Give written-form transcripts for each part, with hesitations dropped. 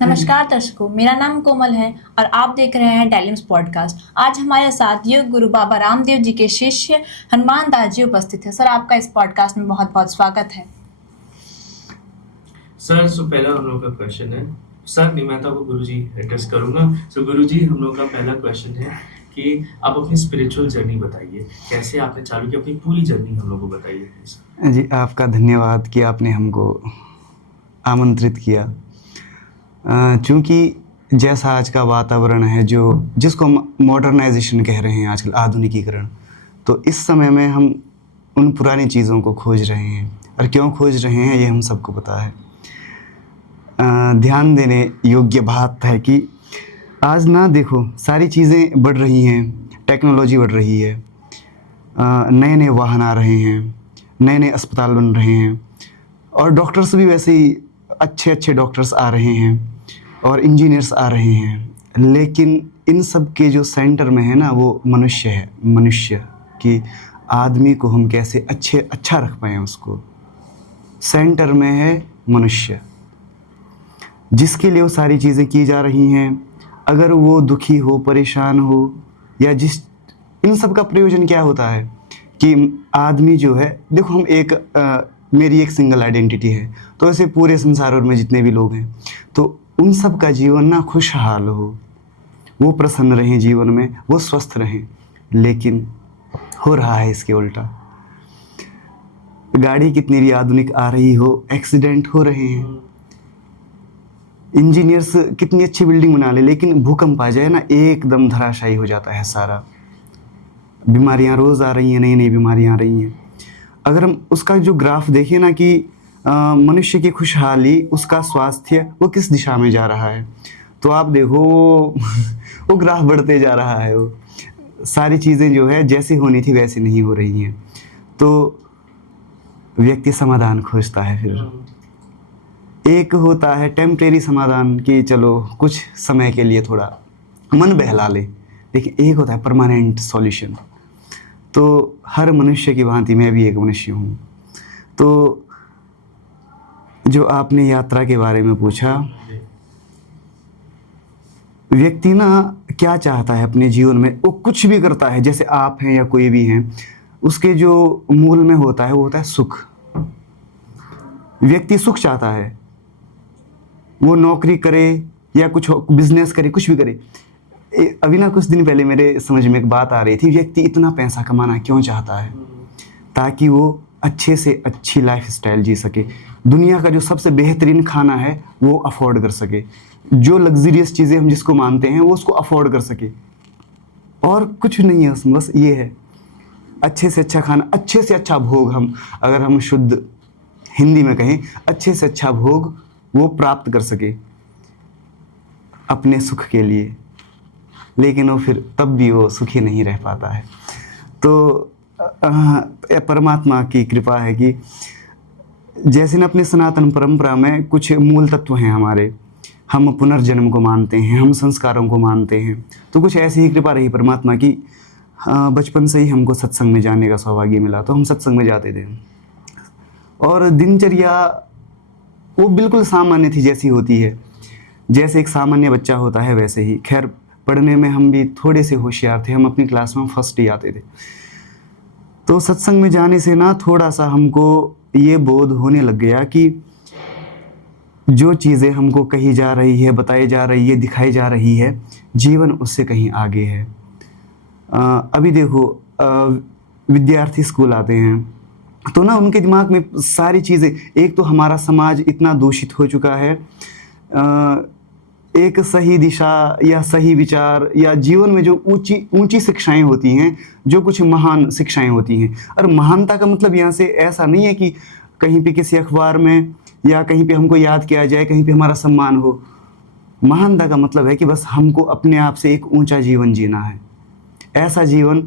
नमस्कार दर्शकों, मेरा नाम कोमल है और आप देख रहे हैं टाइम्स पॉडकास्ट। आज हमारे साथ योग गुरु बाबा रामदेव जी के शिष्य हनुमान दास जी उपस्थित है। सर, आपका इस पॉडकास्ट में बहुत बहुत स्वागत है। सर, पहला हम लोग का क्वेश्चन है, सर नहीं, मैं तो आपको गुरुजी एड्रेस करूंगा। गुरुजी, हम लोग का पहला क्वेश्चन है कि आप अपनी स्पिरिचुअल जर्नी बताइए, कैसे आपने चालू की, अपनी पूरी जर्नी हम लोग को बताइए। जी, आपका धन्यवाद कि आपने हमको आमंत्रित किया। चूँकि जैसा आज का वातावरण है, जिसको हम मॉडर्नाइजेशन कह रहे हैं आजकल, आधुनिकीकरण, तो इस समय में हम उन पुरानी चीज़ों को खोज रहे हैं। और क्यों खोज रहे हैं ये हम सबको पता है। ध्यान देने योग्य बात है कि आज ना देखो, सारी चीज़ें बढ़ रही हैं, टेक्नोलॉजी बढ़ रही है, नए नए वाहन आ रहे हैं, नए नए अस्पताल बन रहे हैं, और डॉक्टर्स भी वैसे ही अच्छे अच्छे डॉक्टर्स आ रहे हैं और इंजीनियर्स आ रहे हैं। लेकिन इन सब के जो सेंटर में है ना, वो मनुष्य है। मनुष्य कि आदमी को हम कैसे अच्छा रख पाएँ, उसको सेंटर में है मनुष्य, जिसके लिए वो सारी चीज़ें की जा रही हैं। अगर वो दुखी हो, परेशान हो, या इन सब का प्रयोजन क्या होता है कि आदमी जो है, देखो हम मेरी एक सिंगल आइडेंटिटी है, तो ऐसे पूरे संसार में जितने भी लोग हैं, तो उन सब का जीवन ना खुशहाल हो, वो प्रसन्न रहें जीवन में, वो स्वस्थ रहें। लेकिन हो रहा है इसके उल्टा। गाड़ी कितनी भी आधुनिक आ रही हो, एक्सीडेंट हो रहे हैं। इंजीनियर्स कितनी अच्छी बिल्डिंग बना ले, लेकिन भूकंप आ जाए ना, एकदम धराशायी हो जाता है सारा। बीमारियां रोज़ आ रही हैं, नई नई बीमारियां आ रही हैं। अगर हम उसका जो ग्राफ देखें ना कि मनुष्य की खुशहाली, उसका स्वास्थ्य, वो किस दिशा में जा रहा है, तो आप देखो वो ग्राफ बढ़ते जा रहा है। वो सारी चीज़ें जो है जैसी होनी थी वैसी नहीं हो रही हैं। तो व्यक्ति समाधान खोजता है। फिर एक होता है टेम्परेरी समाधान कि चलो कुछ समय के लिए थोड़ा मन बहला ले, लेकिन एक होता है परमानेंट सॉल्यूशन। तो हर मनुष्य की भांति मैं भी एक मनुष्य हूँ। तो जो आपने यात्रा के बारे में पूछा, व्यक्ति ना क्या चाहता है अपने जीवन में, वो कुछ भी करता है, जैसे आप हैं या कोई भी हैं, उसके जो मूल में होता है वो होता है सुख। व्यक्ति सुख चाहता है, वो नौकरी करे या कुछ बिजनेस करे, कुछ भी करे। अभी ना कुछ दिन पहले मेरे समझ में एक बात आ रही थी, व्यक्ति इतना पैसा कमाना क्यों चाहता है? ताकि वो अच्छे से अच्छी लाइफ स्टाइल जी सके, दुनिया का जो सबसे बेहतरीन खाना है वो अफोर्ड कर सके, जो लग्जरियस चीज़ें हम जिसको मानते हैं वो उसको अफोर्ड कर सके। और कुछ नहीं है उसमें, बस ये है अच्छे से अच्छा खाना, अच्छे से अच्छा भोग। हम अगर हम शुद्ध हिंदी में कहें, अच्छे से अच्छा भोग वो प्राप्त कर सके अपने सुख के लिए। लेकिन वो फिर तब भी वो सुखी नहीं रह पाता है। तो परमात्मा की कृपा है कि जैसे ना अपने सनातन परंपरा में कुछ मूल तत्व हैं हमारे, हम पुनर्जन्म को मानते हैं, हम संस्कारों को मानते हैं। तो कुछ ऐसी ही कृपा रही परमात्मा की, बचपन से ही हमको सत्संग में जाने का सौभाग्य मिला, तो हम सत्संग में जाते थे। और दिनचर्या वो बिल्कुल सामान्य थी, जैसी होती है, जैसे एक सामान्य बच्चा होता है वैसे ही। खैर, पढ़ने में हम भी थोड़े से होशियार थे, हम अपनी क्लास में फर्स्ट ही आते थे। तो सत्संग में जाने से ना थोड़ा सा हमको ये बोध होने लग गया कि जो चीज़ें हमको कही जा रही है, बताई जा रही है, दिखाई जा रही है, जीवन उससे कहीं आगे है। अभी देखो, विद्यार्थी स्कूल आते हैं तो ना उनके दिमाग में सारी चीज़ें, एक तो हमारा समाज इतना दूषित हो चुका है, एक सही दिशा या सही विचार या जीवन में जो ऊंची शिक्षाएं होती हैं, जो कुछ महान शिक्षाएं होती हैं। और महानता का मतलब यहाँ से ऐसा नहीं है कि कहीं पे किसी अखबार में या कहीं पे हमको याद किया जाए, कहीं पे हमारा सम्मान हो। महानता का मतलब है कि बस हमको अपने आप से एक ऊंचा जीवन जीना है, ऐसा जीवन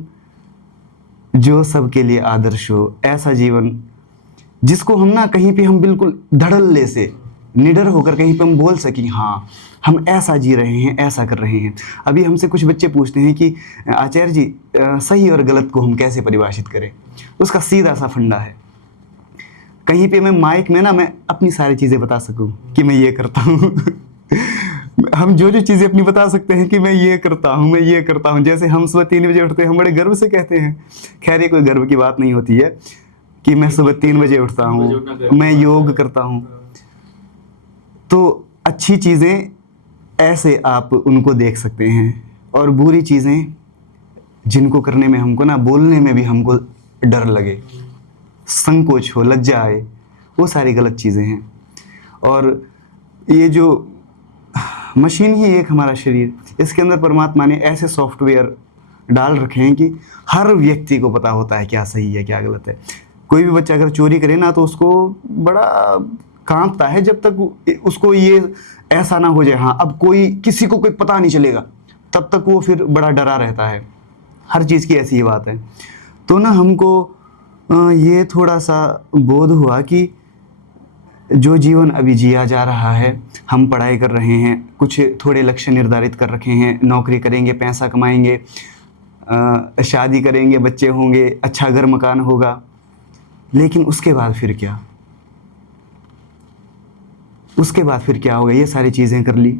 जो सबके लिए आदर्श हो, ऐसा जीवन जिसको हम ना कहीं पे हम बिल्कुल धड़ल्ले से निडर होकर कहीं पे हम बोल सकें हाँ हम ऐसा जी रहे हैं, ऐसा कर रहे हैं। अभी हमसे कुछ बच्चे पूछते हैं कि आचार्य जी सही और गलत को हम कैसे परिभाषित करें। उसका सीधा सा फंडा है, कहीं पे मैं माइक में ना मैं अपनी सारी चीज़ें बता सकूं कि मैं ये करता हूँ हम जो चीज़ें अपनी बता सकते हैं कि मैं ये करता हूँ, मैं ये करता हूँ। जैसे हम सुबह 3 बजे उठते हैं, हम बड़े गर्व से कहते हैं। खैर ये कोई गर्व की बात नहीं होती है कि मैं सुबह 3 बजे उठता हूँ, मैं योग करता हूँ। तो अच्छी चीज़ें ऐसे आप उनको देख सकते हैं, और बुरी चीज़ें जिनको करने में हमको ना, बोलने में भी हमको डर लगे, संकोच हो, लज्जा आए, वो सारी गलत चीज़ें हैं। और ये जो मशीन ही एक हमारा शरीर, इसके अंदर परमात्मा ने ऐसे सॉफ्टवेयर डाल रखे हैं कि हर व्यक्ति को पता होता है क्या सही है क्या गलत है। कोई भी बच्चा अगर चोरी करे ना तो उसको बड़ा कांपता है जब तक उसको ये ऐसा ना हो जाए हाँ अब कोई किसी को कोई पता नहीं चलेगा, तब तक वो फिर बड़ा डरा रहता है। हर चीज़ की ऐसी ही बात है। तो ना हमको ये थोड़ा सा बोध हुआ कि जो जीवन अभी जिया जा रहा है, हम पढ़ाई कर रहे हैं, कुछ थोड़े लक्ष्य निर्धारित कर रखे हैं, नौकरी करेंगे, पैसा कमाएंगे, शादी करेंगे, बच्चे होंगे, अच्छा घर मकान होगा, लेकिन उसके बाद फिर क्या? उसके बाद फिर क्या होगा? ये सारी चीज़ें कर ली।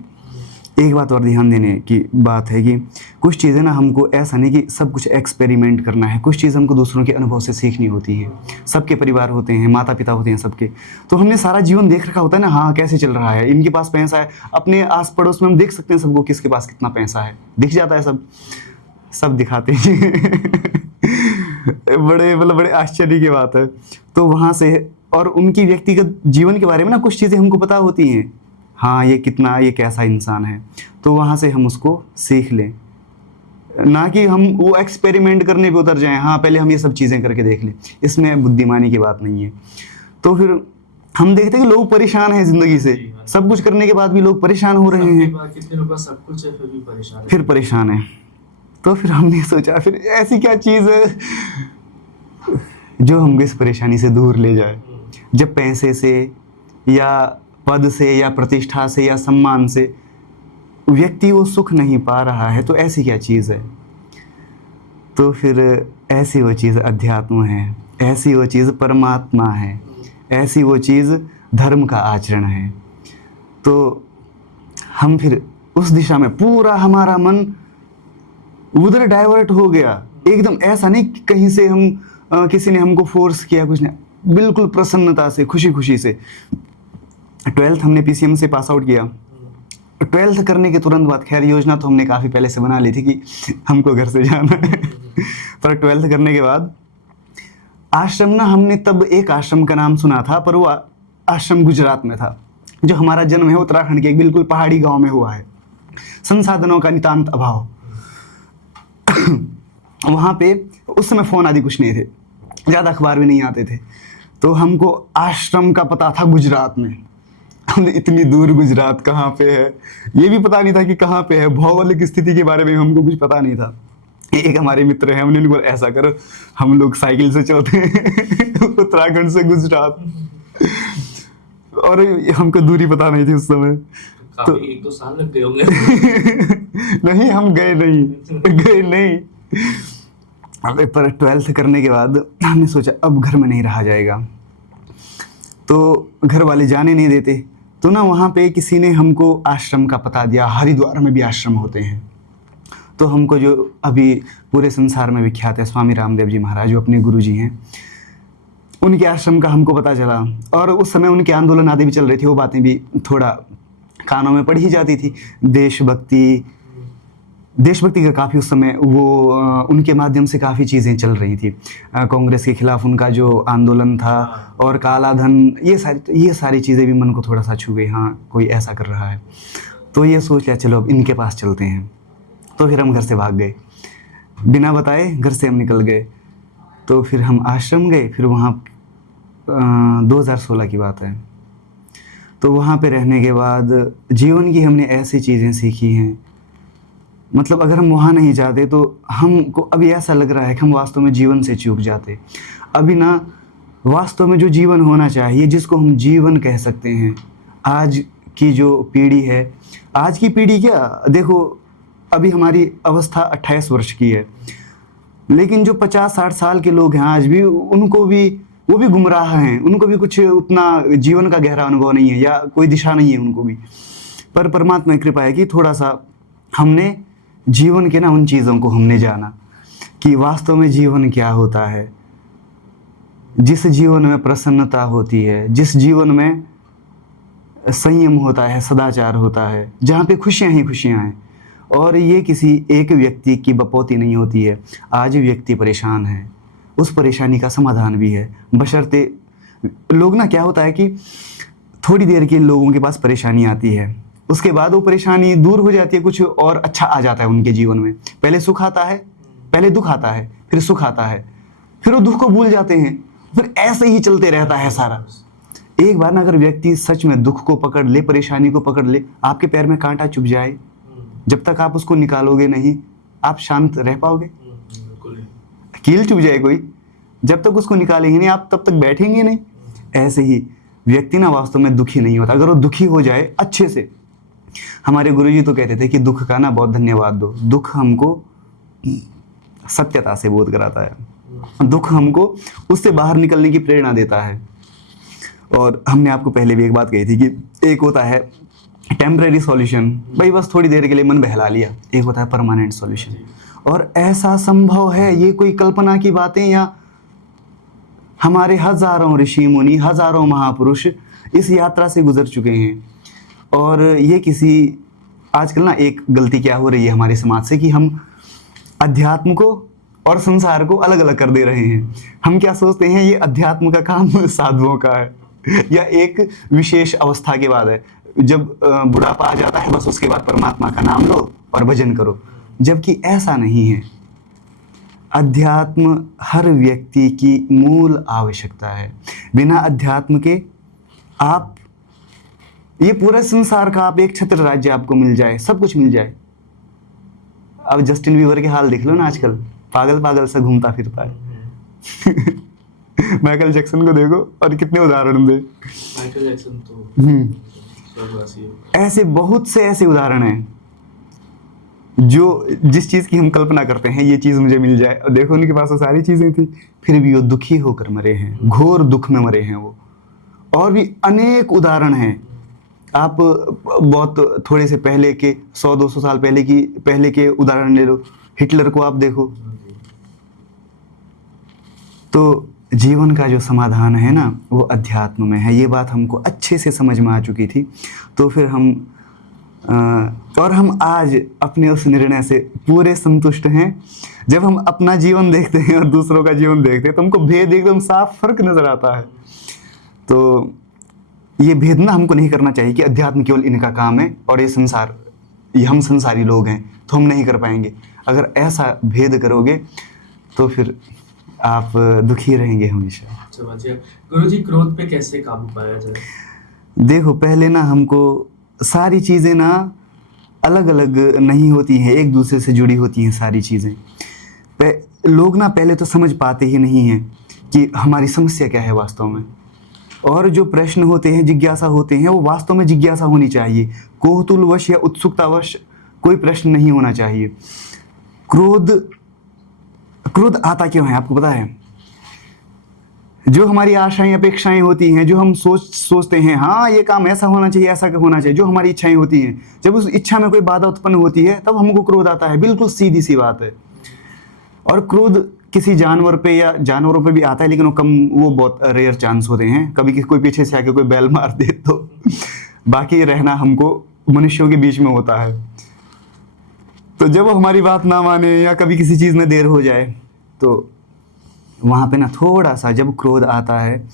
एक बात और ध्यान देने की बात है कि कुछ चीज़ें ना हमको ऐसा नहीं कि सब कुछ एक्सपेरिमेंट करना है, कुछ चीज़ हमको दूसरों के अनुभव से सीखनी होती है। सबके परिवार होते हैं, माता पिता होते हैं सबके, तो हमने सारा जीवन देख रखा होता है ना, हाँ कैसे चल रहा है, इनके पास पैसा है, अपने आस पड़ोस में हम देख सकते हैं सबको किसके पास कितना पैसा है, दिख जाता है, सब दिखाते हैं बड़े आश्चर्य की बात है। तो वहाँ से और उनकी व्यक्तिगत जीवन के बारे में ना कुछ चीज़ें हमको पता होती हैं, हाँ ये कैसा इंसान है, तो वहाँ से हम उसको सीख लें, ना कि हम वो एक्सपेरिमेंट करने पे उतर जाएं, हाँ पहले हम ये सब चीज़ें करके देख लें। इसमें बुद्धिमानी की बात नहीं है। तो फिर हम देखते हैं कि लोग परेशान हैं ज़िंदगी से, सब कुछ करने के बाद भी लोग परेशान हो रहे हैं, कितने लोग सब कुछ है फिर परेशान है। तो फिर हमने सोचा फिर ऐसी क्या चीज़ है जो हमको इस परेशानी से दूर ले जाए। जब पैसे से या पद से या प्रतिष्ठा से या सम्मान से व्यक्ति वो सुख नहीं पा रहा है, तो ऐसी क्या चीज़ है? तो फिर ऐसी वो चीज़ अध्यात्म है, ऐसी वो चीज़ परमात्मा है, ऐसी वो चीज़ धर्म का आचरण है। तो हम फिर उस दिशा में पूरा हमारा मन उधर डाइवर्ट हो गया एकदम। ऐसा नहीं कि कहीं से हम किसी ने हमको फोर्स किया, कुछ नहीं, बिल्कुल प्रसन्नता से, खुशी खुशी से। 12th हमने PCM से पास आउट किया। 12th करने के तुरंत बाद, खैर योजना तो हमने काफ़ी पहले से बना ली थी कि हमको घर से जाना है पर 12th करने के बाद आश्रम ना, हमने तब एक आश्रम का नाम सुना था, पर वो आश्रम गुजरात में था। जो हमारा जन्म है उत्तराखंड के एक बिल्कुल पहाड़ी गांव में हुआ है, संसाधनों का नितांत अभाव वहाँ पे उस समय फ़ोन आदि कुछ नहीं थे, ज़्यादा अखबार भी नहीं आते थे। तो हमको आश्रम का पता था गुजरात में। हमने इतनी दूर गुजरात कहाँ पे है ये भी पता नहीं था कि कहाँ पे है, भौगोलिक स्थिति के बारे में हमको कुछ पता नहीं था। एक हमारे मित्र हैं, हमने उनको ऐसा करो हम लोग साइकिल से चलते हैं उत्तराखंड से गुजरात, और हमको दूरी पता नहीं थी उस समय। तो 1-2 साल लग गए होंगे नहीं हम गए नहीं पर 12th करने के बाद हमने सोचा अब घर में नहीं रहा जाएगा, तो घर वाले जाने नहीं देते। तो ना वहाँ पे किसी ने हमको आश्रम का पता दिया, हरिद्वार में भी आश्रम होते हैं। तो हमको जो अभी पूरे संसार में विख्यात है स्वामी रामदेव जी महाराज, जो अपने गुरु जी हैं, उनके आश्रम का हमको पता चला। और उस समय उनके आंदोलन आदि भी चल रहे थे, वो बातें भी थोड़ा कानों में पढ़ी जाती थी। देशभक्ति का काफ़ी उस समय वो उनके माध्यम से काफ़ी चीज़ें चल रही थी। कांग्रेस के खिलाफ उनका जो आंदोलन था, और काला धन, ये सारी चीज़ें भी मन को थोड़ा सा छू गई, हाँ कोई ऐसा कर रहा है। तो ये सोच लिया चलो अब इनके पास चलते हैं। तो फिर हम घर से भाग गए, बिना बताए घर से हम निकल गए। तो फिर हम आश्रम गए, फिर वहाँ 2016 की बात है। तो वहाँ पे रहने के बाद जीवन की हमने ऐसी चीज़ें सीखी हैं, मतलब अगर हम वहाँ नहीं जाते तो हमको अभी ऐसा लग रहा है कि हम वास्तव में जीवन से चूक जाते। अभी ना वास्तव में जो जीवन होना चाहिए, जिसको हम जीवन कह सकते हैं, आज की जो पीढ़ी है, आज की पीढ़ी क्या, देखो अभी हमारी अवस्था 28 वर्ष की है, लेकिन जो 50-60 साल के लोग हैं आज भी, उनको भी, वो भी गुमराह हैं, उनको भी कुछ उतना जीवन का गहरा अनुभव नहीं है या कोई दिशा नहीं है उनको भी। पर परमात्मा की कृपा है कि थोड़ा सा हमने जीवन के ना उन चीज़ों को हमने जाना कि वास्तव में जीवन क्या होता है। जिस जीवन में प्रसन्नता होती है, जिस जीवन में संयम होता है, सदाचार होता है, जहाँ पे खुशियाँ ही खुशियाँ हैं, और ये किसी एक व्यक्ति की बपौती नहीं होती है। आज व्यक्ति परेशान है, उस परेशानी का समाधान भी है, बशर्ते लोग ना, क्या होता है कि थोड़ी देर के लोगों के पास परेशानी आती है, उसके बाद वो परेशानी दूर हो जाती है, कुछ और अच्छा आ जाता है उनके जीवन में। पहले सुख आता है, पहले दुख आता है, फिर सुख आता है, फिर वो दुख को भूल जाते हैं, फिर ऐसे ही चलते रहता है सारा। एक बार ना अगर व्यक्ति सच में दुख को पकड़ ले, परेशानी को पकड़ ले, आपके पैर में कांटा चुभ जाए, जब तक आप उसको निकालोगे नहीं, आप शांत रह पाओगे? कील चुभ जाए कोई, जब तक उसको निकालेंगे नहीं, आप तब तक बैठेंगे नहीं। ऐसे ही व्यक्ति ना वास्तव में दुखी नहीं होता। अगर वो दुखी हो जाए अच्छे से, हमारे गुरुजी तो कहते थे कि दुख का ना बहुत धन्यवाद दो। दुख हमको सत्यता से बोध कराता है, दुख हमको उससे बाहर निकलने की प्रेरणा देता है। और हमने आपको पहले भी एक बात कही थी कि एक होता है टेम्परेरी सॉल्यूशन, भाई बस थोड़ी देर के लिए मन बहला लिया, एक होता है परमानेंट सॉल्यूशन। और ऐसा संभव है, ये कोई कल्पना की बातें या हमारे हजारों ऋषि मुनि, हजारों महापुरुष इस यात्रा से गुजर चुके हैं। और ये किसी, आजकल ना एक गलती क्या हो रही है हमारे समाज से कि हम अध्यात्म को और संसार को अलग अलग कर दे रहे हैं। हम क्या सोचते हैं, ये अध्यात्म का काम साधुओं का है या एक विशेष अवस्था के बाद है, जब बुढ़ापा आ जाता है बस उसके बाद परमात्मा का नाम लो और भजन करो, जबकि ऐसा नहीं है। अध्यात्म हर व्यक्ति की मूल आवश्यकता है। बिना अध्यात्म के आप, ये पूरा संसार का आप एक छत्र राज्य आपको मिल जाए, सब कुछ मिल जाए। अब जस्टिन बीबर के हाल देख लो ना, आजकल पागल पागल सा घूमता फिरता है माइकल जैक्सन को देखो और कितने उदाहरण दे। माइकल जैक्सन तो स्वर्गवासी है। ऐसे बहुत से ऐसे उदाहरण हैं जो जिस चीज की हम कल्पना करते हैं, ये चीज मुझे मिल जाए, और देखो उनके पास वो सारी चीजें थी, फिर भी वो दुखी होकर मरे हैं, घोर दुख में मरे हैं वो। और भी अनेक उदाहरण हैं। आप बहुत थोड़े से पहले के 100-200 साल पहले के उदाहरण ले लो, हिटलर को आप देखो। तो जीवन का जो समाधान है ना, वो अध्यात्म में है। ये बात हमको अच्छे से समझ में आ चुकी थी। तो फिर हम आज अपने उस निर्णय से पूरे संतुष्ट हैं। जब हम अपना जीवन देखते हैं और दूसरों का जीवन देखते हैं तो हमको भेद एकदम साफ फर्क नजर आता है। तो ये भेद ना हमको नहीं करना चाहिए कि अध्यात्म केवल इनका काम है और ये संसार, ये हम संसारी लोग हैं तो हम नहीं कर पाएंगे। अगर ऐसा भेद करोगे तो फिर आप दुखी रहेंगे हमेशा। समझिए गुरुजी, क्रोध पे कैसे काबू पाया जाए? देखो, पहले ना हमको सारी चीज़ें ना अलग अलग नहीं होती हैं, एक दूसरे से जुड़ी होती हैं सारी चीज़ें। लोग ना पहले तो समझ पाते ही नहीं हैं कि हमारी समस्या क्या है वास्तव में। और जो प्रश्न होते हैं, जिज्ञासा होते हैं, वो वास्तव में जिज्ञासा होनी चाहिए। कौतूहलवश या उत्सुकतावश कोई प्रश्न नहीं होना चाहिए। क्रोध आता क्यों है आपको पता है? जो हमारी आशाएं अपेक्षाएं होती हैं, जो हम सोचते हैं हाँ ये काम ऐसा होना चाहिए, ऐसा होना चाहिए, जो हमारी इच्छाएं होती हैं, जब उस इच्छा में कोई बाधा उत्पन्न होती है तब हमको क्रोध आता है। बिल्कुल सीधी सी बात है। और क्रोध किसी जानवर पे या जानवरों पे भी आता है, लेकिन वो बहुत रेयर चांस होते हैं। कभी कोई पीछे से आके कोई बैल मार दे तो बाकी रहना हमको मनुष्यों के बीच में होता है। तो जब वो हमारी बात ना माने या कभी किसी चीज़ में देर हो जाए तो वहाँ पे ना थोड़ा सा, जब क्रोध आता है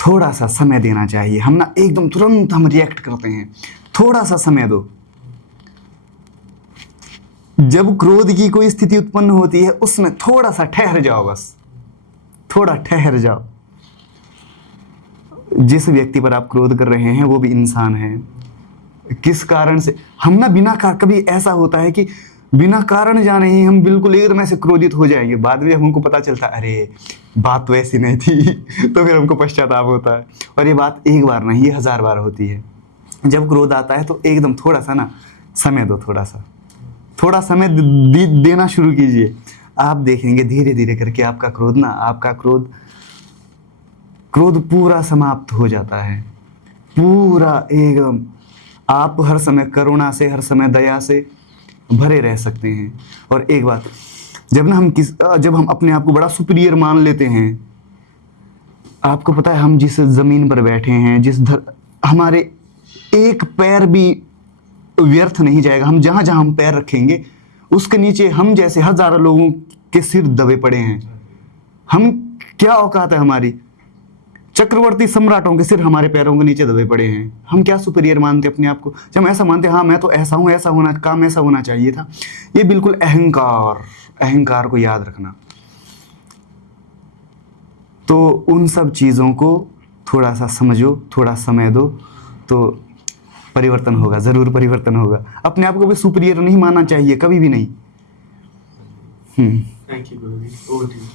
थोड़ा सा समय देना चाहिए। हम ना एकदम तुरंत हम रिएक्ट करते हैं, थोड़ा सा समय दो। जब क्रोध की कोई स्थिति उत्पन्न होती है उसमें थोड़ा सा ठहर जाओ, बस थोड़ा ठहर जाओ। जिस व्यक्ति पर आप क्रोध कर रहे हैं वो भी इंसान है। किस कारण से हम ना कभी ऐसा होता है कि बिना कारण जाने ही हम बिल्कुल एकदम ऐसे क्रोधित हो जाएंगे। बाद में हमको पता चलता है अरे बात तो ऐसी नहीं थी तो फिर हमको पश्चाताप होता है। और ये बात एक बार नहीं, ये 1000 बार होती है। जब क्रोध आता है तो एकदम थोड़ा सा ना समय दो, थोड़ा समय देना शुरू कीजिए। आप देखेंगे धीरे धीरे करके आपका क्रोध पूरा समाप्त हो जाता है, पूरा एकदम। आप हर समय करुणा से, हर समय दया से भरे रह सकते हैं। और एक बात, जब हम अपने आप को बड़ा सुपीरियर मान लेते हैं, आपको पता है हम जिस जमीन पर बैठे हैं, हमारे एक पैर भी व्यर्थ नहीं जाएगा। हम जहां जहां हम पैर रखेंगे उसके नीचे हम जैसे हजारों लोगों के सिर दबे पड़े हैं। हम क्या औकात है हमारी, चक्रवर्ती सम्राटों के सिर हमारे पैरों के नीचे दबे पड़े हैं। हम क्या सुपीरियर मानते अपने आप को, जब हम ऐसा मानते हाँ मैं तो ऐसा हूं, ऐसा होना चाहिए था। ये बिल्कुल अहंकार को याद रखना। तो उन सब चीज़ों को थोड़ा सा समझो, थोड़ा समय दो, तो परिवर्तन होगा, ज़रूर परिवर्तन होगा। अपने आप को भी सुपीरियर नहीं मानना चाहिए, कभी भी नहीं। Thank you Guruji, over to you.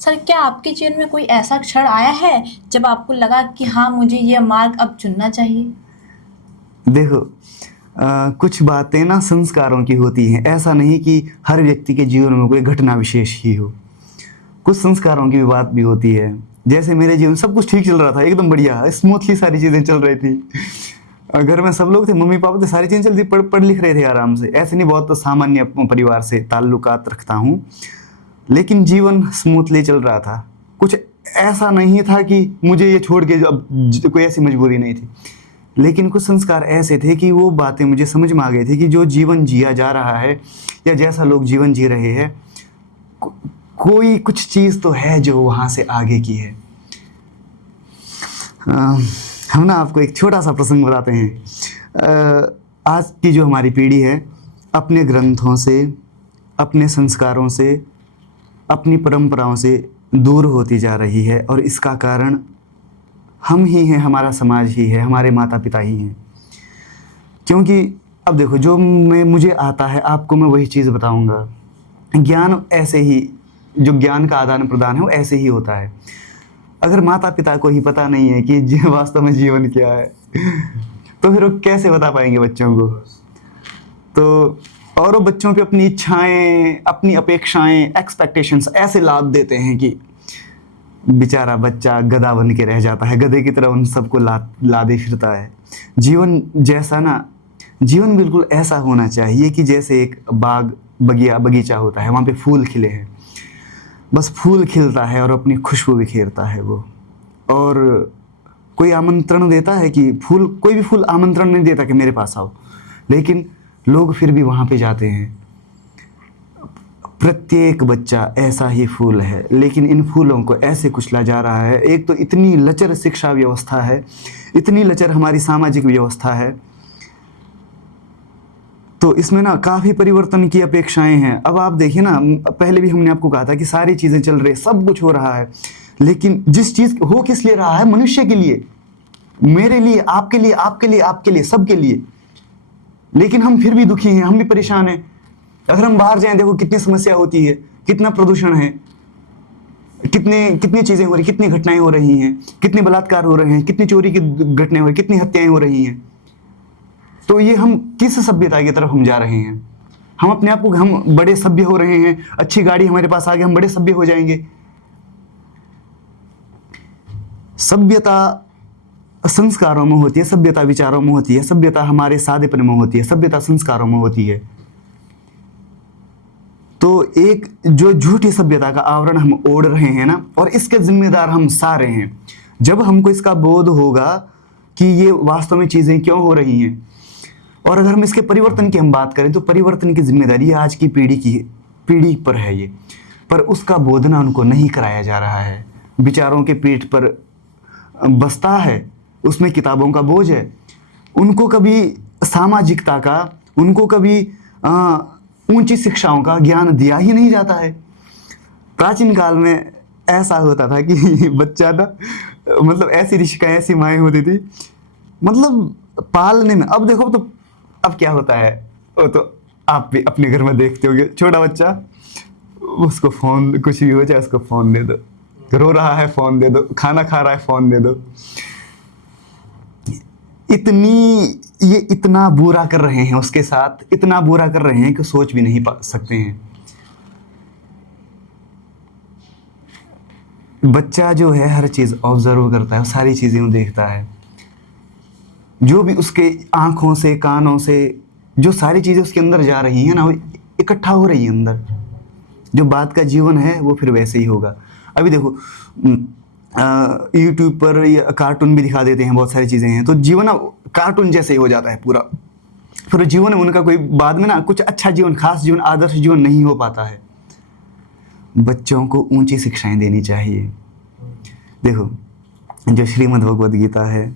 Sir, क्या आपके जीवन में कोई ऐसा क्षण आया है जब आपको लगा कि हाँ मुझे ये मार्ग अब चुनना चाहिए? देखो, कुछ बातें ना संस्कारों की होती हैं। ऐसा नहीं कि हर व्यक्ति के जीवन में कोई घटना विशेष ही हो, कुछ संस्कारों की भी बात भी होती है। जैसे मेरे जीवन सब कुछ ठीक चल रहा था, एकदम बढ़िया स्मूथली सारी चीज़ें चल रही थी। घर में सब लोग थे, मम्मी पापा थे, सारी चीज़ें चलती, पढ़ लिख रहे थे आराम से। ऐसे नहीं, बहुत सामान्य परिवार से ताल्लुकात रखता हूँ, लेकिन जीवन स्मूथली चल रहा था। कुछ ऐसा नहीं था कि मुझे ये छोड़ के अब कोई ऐसी मजबूरी नहीं थी। लेकिन कुछ संस्कार ऐसे थे कि वो बातें मुझे समझ में आ गई थी कि जो जीवन जिया जा रहा है या जैसा लोग जीवन जी रहे हैं, कोई कुछ चीज़ तो है जो वहाँ से आगे की है। हम ना आपको एक छोटा सा प्रसंग बताते हैं। आज की जो हमारी पीढ़ी है, अपने ग्रंथों से, अपने संस्कारों से, अपनी परंपराओं से दूर होती जा रही है। और इसका कारण हम ही हैं, हमारा समाज ही है, हमारे माता पिता ही हैं। क्योंकि अब देखो, जो मुझे आता है आपको मैं वही चीज़ बताऊंगा। ज्ञान ऐसे ही, जो ज्ञान का आदान प्रदान है वो ऐसे ही होता है। अगर माता पिता को ही पता नहीं है कि वास्तव में जीवन क्या है, तो फिर वो कैसे बता पाएंगे बच्चों को? तो और वो बच्चों पे अपनी इच्छाएं, अपनी अपेक्षाएं, एक्सपेक्टेशंस ऐसे लाद देते हैं कि बेचारा बच्चा गधा बन के रह जाता है, गधे की तरह उन सबको लादे फिरता है। जीवन बिल्कुल ऐसा होना चाहिए कि जैसे एक बगीचा होता है, वहाँ पे फूल खिले हैं, बस फूल खिलता है और अपनी खुशबू बिखेरता है वो। और कोई आमंत्रण देता है कि कोई भी फूल आमंत्रण नहीं देता कि मेरे पास आओ, लेकिन लोग फिर भी वहाँ पे जाते हैं। प्रत्येक बच्चा ऐसा ही फूल है, लेकिन इन फूलों को ऐसे कुचला जा रहा है। एक तो इतनी लचर शिक्षा व्यवस्था है, इतनी लचर हमारी सामाजिक व्यवस्था है, तो इसमें ना काफ़ी परिवर्तन की अपेक्षाएं हैं। अब आप देखिए ना, पहले भी हमने आपको कहा था कि सारी चीज़ें चल रही, सब कुछ हो रहा है, लेकिन जिस चीज़ हो किस लिए रहा है? मनुष्य के लिए, मेरे लिए, आपके लिए, आपके लिए, आपके लिए, सबके लिए। लेकिन हम फिर भी दुखी हैं, हम भी परेशान हैं। अगर हम बाहर जाएं, देखो कितनी समस्या होती है, कितना प्रदूषण है, कितनी चीज़ें हो रही, कितनी घटनाएं हो रही हैं, कितने बलात्कार हो रहे हैं, कितनी चोरी की घटनाएं हो रही, कितनी हत्याएं हो रही हैं। तो ये हम किस सभ्यता की तरफ हम जा रहे हैं? हम अपने आप को, हम बड़े सभ्य हो रहे हैं, अच्छी गाड़ी हमारे पास आ गई, हम बड़े सभ्य हो जाएंगे। सभ्यता संस्कारों में होती है, सभ्यता विचारों में होती है, सभ्यता हमारे सादेपन में होती है, सभ्यता संस्कारों में होती है। तो एक जो झूठी सभ्यता का आवरण हम ओढ़ रहे हैं ना, और इसके जिम्मेदार हम सारे हैं। जब हमको इसका बोध होगा कि ये वास्तव में चीज़ें क्यों हो रही हैं, और अगर हम इसके परिवर्तन की हम बात करें, तो परिवर्तन की जिम्मेदारी आज की पीढ़ी पर है ये, पर उसका बोधना उनको नहीं कराया जा रहा है। विचारों के पीठ पर बस्ता है, उसमें किताबों का बोझ है। उनको कभी सामाजिकता का, उनको कभी ऊंची शिक्षाओं का ज्ञान दिया ही नहीं जाता है। प्राचीन काल में ऐसा होता था कि बच्चा ना, मतलब ऐसी ऋषिकाएं, ऐसी माएँ होती थी, मतलब पालने में। अब देखो तो अब क्या होता है, वो तो आप भी अपने घर में देखते होगे, छोटा बच्चा, उसको फ़ोन, कुछ भी हो जाए उसको फ़ोन दे दो, रो रहा है फ़ोन दे दो, खाना खा रहा है फ़ोन दे दो। ये इतना बुरा कर रहे हैं उसके साथ, इतना बुरा कर रहे हैं कि सोच भी नहीं पा सकते हैं। बच्चा जो है हर चीज़ ऑब्जर्व करता है, सारी चीज़ें वो देखता है, जो भी उसके आँखों से कानों से जो सारी चीज़ें उसके अंदर जा रही हैं ना, वो इकट्ठा हो रही है अंदर। जो बात का जीवन है वो फिर वैसे ही होगा। अभी देखो यूट्यूब पर या कार्टून भी दिखा देते हैं, बहुत सारी चीज़ें हैं, तो जीवन कार्टून जैसे ही हो जाता है पूरा। फिर जीवन उनका कोई बाद में ना कुछ अच्छा जीवन, खास जीवन, आदर्श जीवन नहीं हो पाता है। बच्चों को ऊंची शिक्षाएं देनी चाहिए। देखो जो श्रीमद् भगवद गीता है,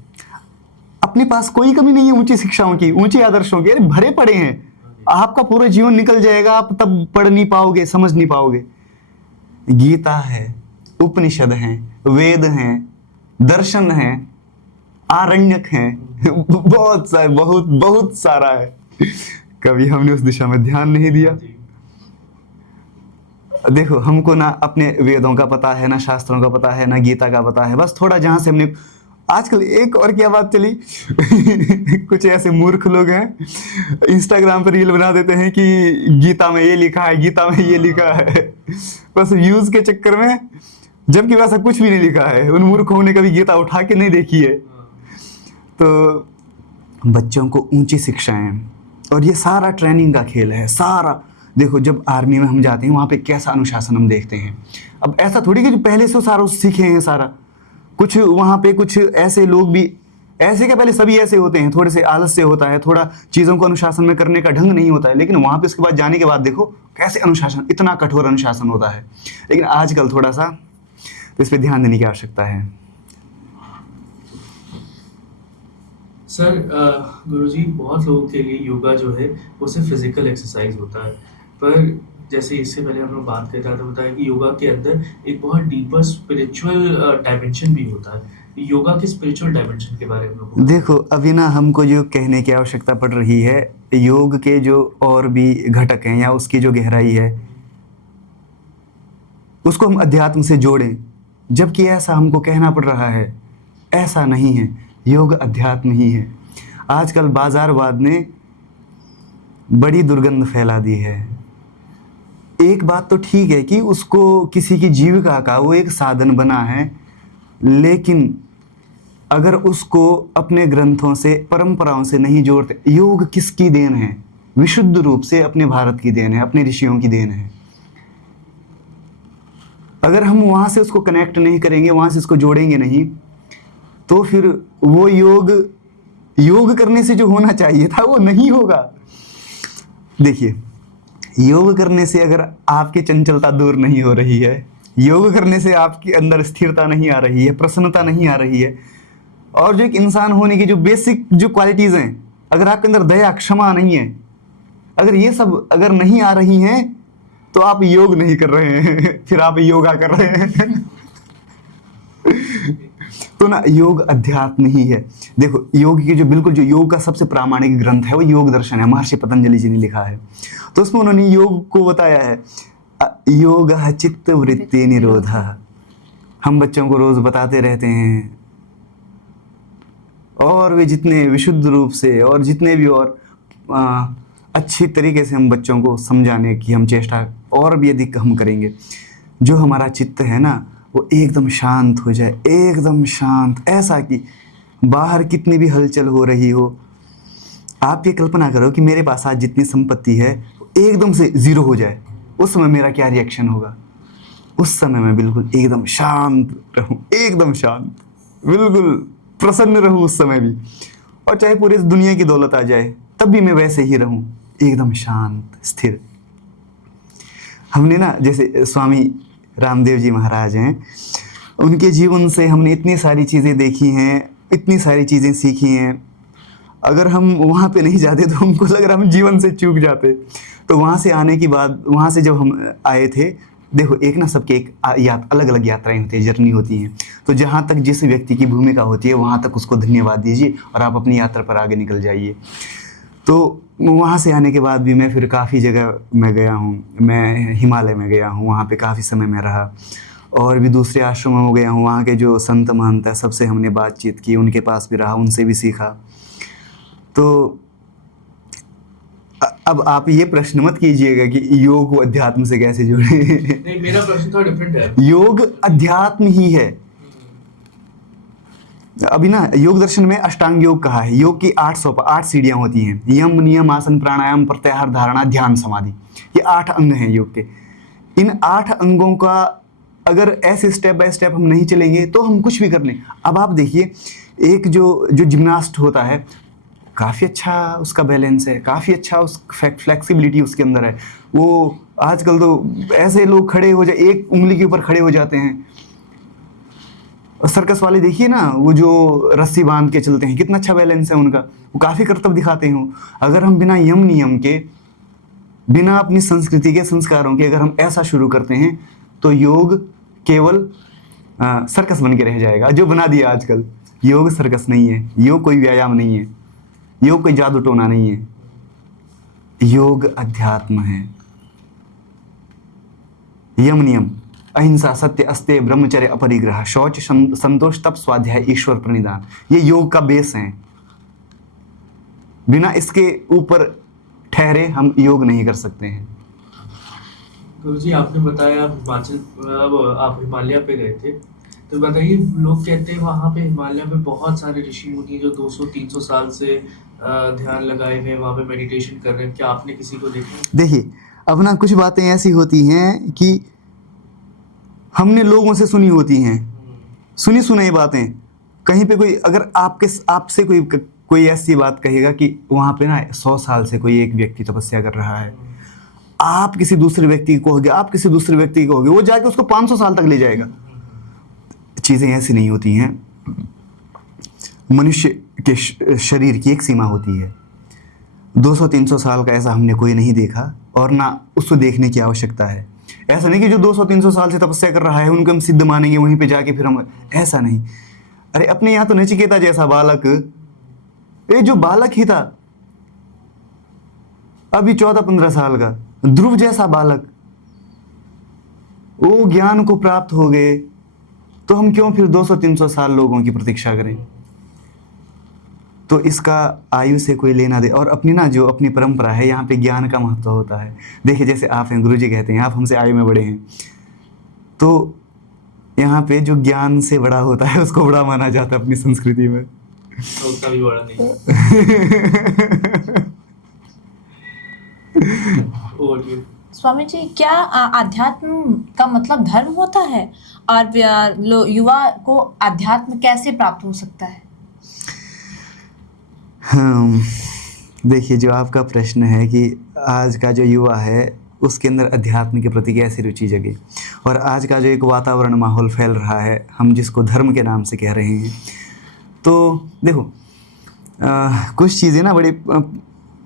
अपने पास कोई कमी नहीं है ऊंची शिक्षाओं की, ऊंचे आदर्शों के, अरे भरे पड़े हैं। आपका पूरा जीवन निकल जाएगा, आप तब पढ़ नहीं पाओगे, समझ नहीं पाओगे। गीता है, उपनिषद हैं, वेद हैं, दर्शन हैं, आरण्यक हैं, बहुत बहुत सारा है। कभी हमने उस दिशा में ध्यान नहीं दिया। देखो हमको ना अपने वेदों का पता है, ना शास्त्रों का पता है, ना गीता का पता है, बस थोड़ा जहां से हमने आजकल एक और क्या बात चली कुछ ऐसे मूर्ख लोग हैं इंस्टाग्राम पर रील बना देते हैं कि गीता में ये लिखा है, गीता में ये लिखा है, बस व्यूज के चक्कर में, जबकि वैसा कुछ भी नहीं लिखा है। उन मूर्खों ने कभी गीता उठा के नहीं देखी है। तो बच्चों को ऊंची शिक्षाएं, और ये सारा ट्रेनिंग का खेल है सारा। देखो जब आर्मी में हम जाते हैं वहाँ पे कैसा अनुशासन हम देखते हैं। अब ऐसा थोड़ी कि जो पहले से सारा सीखे हैं सारा कुछ, वहाँ पे कुछ ऐसे लोग भी, ऐसे क्या पहले सभी ऐसे होते हैं, थोड़े से आलस से होता है, थोड़ा चीज़ों को अनुशासन में करने का ढंग नहीं होता है, लेकिन वहाँ पे उसके बाद जाने के बाद देखो कैसे अनुशासन, इतना कठोर अनुशासन होता है। लेकिन आजकल थोड़ा सा तो इस पर ध्यान देने की आवश्यकता है। सर गुरुजी, बहुत लोगों के लिए योगा जो है वो सिर्फ फिजिकल एक्सरसाइज होता है, पर जैसे इससे पहले हम लोग बात कर रहे थे, बताया कि योगा के अंदर एक बहुत डीपर स्पिरिचुअल डायमेंशन भी होता है। योगा के स्पिरिचुअल डायमेंशन के बारे में हम लोग देखो अभी ना हमको जो कहने की आवश्यकता पड़ रही है, योग के जो और भी घटक हैं या उसकी जो गहराई है उसको हम अध्यात्म से जोड़ें, जबकि ऐसा हमको कहना पड़ रहा है। ऐसा नहीं है, योग अध्यात्म ही है। आजकल बाजारवाद ने बड़ी दुर्गंध फैला दी है। एक बात तो ठीक है कि उसको किसी की जीविका का वो एक साधन बना है, लेकिन अगर उसको अपने ग्रंथों से, परंपराओं से नहीं जोड़ते। योग किसकी देन है? विशुद्ध रूप से अपने भारत की देन है, अपने ऋषियों की देन है। अगर हम वहाँ से उसको कनेक्ट नहीं करेंगे, वहाँ से इसको जोड़ेंगे नहीं, तो फिर वो योग करने से जो होना चाहिए था वो नहीं होगा। देखिए, योग करने से अगर आपकी चंचलता दूर नहीं हो रही है, योग करने से आपके अंदर स्थिरता नहीं आ रही है, प्रसन्नता नहीं आ रही है, और जो एक इंसान होने की जो बेसिक जो क्वालिटीज़ हैं, अगर आपके अंदर दया, क्षमा नहीं है, अगर ये सब अगर नहीं आ रही हैं, तो आप योग नहीं कर रहे हैं, फिर आप योगा कर रहे हैं। तो ना योग अध्यात्म ही है। देखो योग की जो बिल्कुल जो योग का सबसे प्रामाणिक ग्रंथ है वो योग दर्शन है, महर्षि पतंजलि जी ने लिखा है। तो उसमें उन्होंने योग को बताया है, योग चित्त वृत्ति निरोध। हम बच्चों को रोज बताते रहते हैं, और वे जितने विशुद्ध रूप से और जितने भी और अच्छी तरीके से हम बच्चों को समझाने की हम चेष्टा और भी अधिक हम करेंगे, जो हमारा चित्त है ना वो एकदम शांत हो जाए, एकदम शांत, ऐसा कि बाहर कितनी भी हलचल हो रही हो। आप ये कल्पना करो कि मेरे पास आज जितनी संपत्ति है एकदम से जीरो हो जाए, उस समय मेरा क्या रिएक्शन होगा? उस समय मैं बिल्कुल एकदम शांत रहूं, एकदम शांत, बिल्कुल प्रसन्न रहूं उस समय भी, और चाहे पूरी दुनिया की दौलत आ जाए तब भी मैं वैसे ही रहूं, एकदम शांत स्थिर। हमने ना जैसे स्वामी रामदेव जी महाराज हैं, उनके जीवन से हमने इतनी सारी चीज़ें देखी हैं, इतनी सारी चीज़ें सीखी हैं। अगर हम वहाँ पे नहीं जाते तो हमको लग रहा हम जीवन से चूक जाते। तो वहाँ से आने के बाद, वहाँ से जब हम आए थे, देखो एक ना सबके एक अलग अलग यात्राएं होती है, जर्नी होती हैं। तो जहाँ तक जिस व्यक्ति की भूमिका होती है वहाँ तक उसको धन्यवाद दीजिए और आप अपनी यात्रा पर आगे निकल जाइए। तो वहाँ से आने के बाद भी मैं फिर काफ़ी जगह मैं गया हूँ। मैं हिमालय में गया हूँ, वहाँ पे काफ़ी समय में रहा, और भी दूसरे आश्रमों में गया हूँ, वहाँ के जो संत महंत है सबसे हमने बातचीत की, उनके पास भी रहा, उनसे भी सीखा। तो अब आप ये प्रश्न मत कीजिएगा कि योग को अध्यात्म से कैसे जोड़े। नहीं, मेरा प्रश्न थोड़ा डिफरेंट है। योग अध्यात्म ही है। अभी ना योग दर्शन में अष्टांग योग कहा है। योग की 8 सीढ़ियां होती हैं, यम नियम आसन प्राणायाम प्रत्याहार धारणा ध्यान समाधि, ये 8 अंग हैं योग के। इन 8 अंगों का अगर ऐसे स्टेप बाय स्टेप हम नहीं चलेंगे तो हम कुछ भी कर लें। अब आप देखिए, एक जो जिम्नास्ट होता है, काफ़ी अच्छा उसका बैलेंस है, काफ़ी अच्छा उस फ्लेक्सिबिलिटी उसके अंदर है। वो आजकल तो ऐसे लोग खड़े हो जाए, एक उंगली के ऊपर खड़े हो जाते हैं। और सर्कस वाले देखिए ना, वो जो रस्सी बांध के चलते हैं, कितना अच्छा बैलेंस है उनका, वो काफ़ी करतब दिखाते हैं। अगर हम बिना यम नियम के, बिना अपनी संस्कृति के संस्कारों के अगर हम ऐसा शुरू करते हैं तो योग केवल सर्कस बन के रह जाएगा, जो बना दिया आजकल। योग सर्कस नहीं है, योग कोई व्यायाम नहीं है, योग कोई जादू टोना नहीं है, योग अध्यात्म है। यम नियम, अहिंसा, सत्य, अस्तेय, ब्रह्मचर्य, अपरिग्रह, शौच, संतोष, तप, स्वाध्याय, ईश्वर प्रणिधान, ये योग का बेस है। बिना इसके ऊपर ठहरे हम योग नहीं कर सकते हैं। गुरुजी, आपने बताया आप हिमालय पे गए थे, तो बताइए, लोग कहते हैं वहाँ पे हिमालय में बहुत सारे ऋषि मुनि जो 200-300 साल से ध्यान लगाए हुए वहाँ पे मेडिटेशन कर रहे हैं, क्या आपने किसी को देखा? देखिए, अब ना कुछ बातें ऐसी होती हैं कि हमने लोगों से सुनी होती हैं, सुनी सुनाई बातें। कहीं पे कोई अगर आपसे कोई ऐसी बात कहेगा कि वहाँ पे ना 100 साल से कोई एक व्यक्ति तपस्या कर रहा है, आप किसी दूसरे व्यक्ति को कहोगे, वो जाके उसको 500 साल तक ले जाएगा। चीज़ें ऐसी नहीं होती हैं। मनुष्य के शरीर की एक सीमा होती है। 200-300 साल का ऐसा हमने कोई नहीं देखा, और ना उसको देखने की आवश्यकता है। ऐसा नहीं कि जो 200-300 साल से तपस्या कर रहा है उनको हम सिद्ध मानेंगे, वहीं पे जाके फिर हम, ऐसा नहीं। अरे अपने यहाँ तो नचिकेता जैसा बालक, ये जो बालक ही था अभी 14-15 साल का, ध्रुव जैसा बालक, वो ज्ञान को प्राप्त हो गए, तो हम क्यों फिर 200-300 साल लोगों की प्रतीक्षा करें? तो इसका आयु से कोई लेना दे। और जो अपनी परंपरा है, यहाँ पे ज्ञान का महत्व होता है। देखिए, जैसे आप हैं, गुरुजी कहते हैं आप हमसे आयु में बड़े हैं, तो यहाँ पे जो ज्ञान से बड़ा होता है उसको बड़ा माना जाता है अपनी संस्कृति में। तो उतना भी बड़ा नहीं। स्वामी जी, क्या आध्यात्म का मतलब धर्म होता है, और युवा को आध्यात्म कैसे प्राप्त हो सकता है? देखिए, जो आपका प्रश्न है कि आज का जो युवा है उसके अंदर अध्यात्म के प्रति कैसी रुचि जगे, और आज का जो एक वातावरण माहौल फैल रहा है, हम जिसको धर्म के नाम से कह रहे हैं, तो देखो कुछ चीज़ें ना बड़े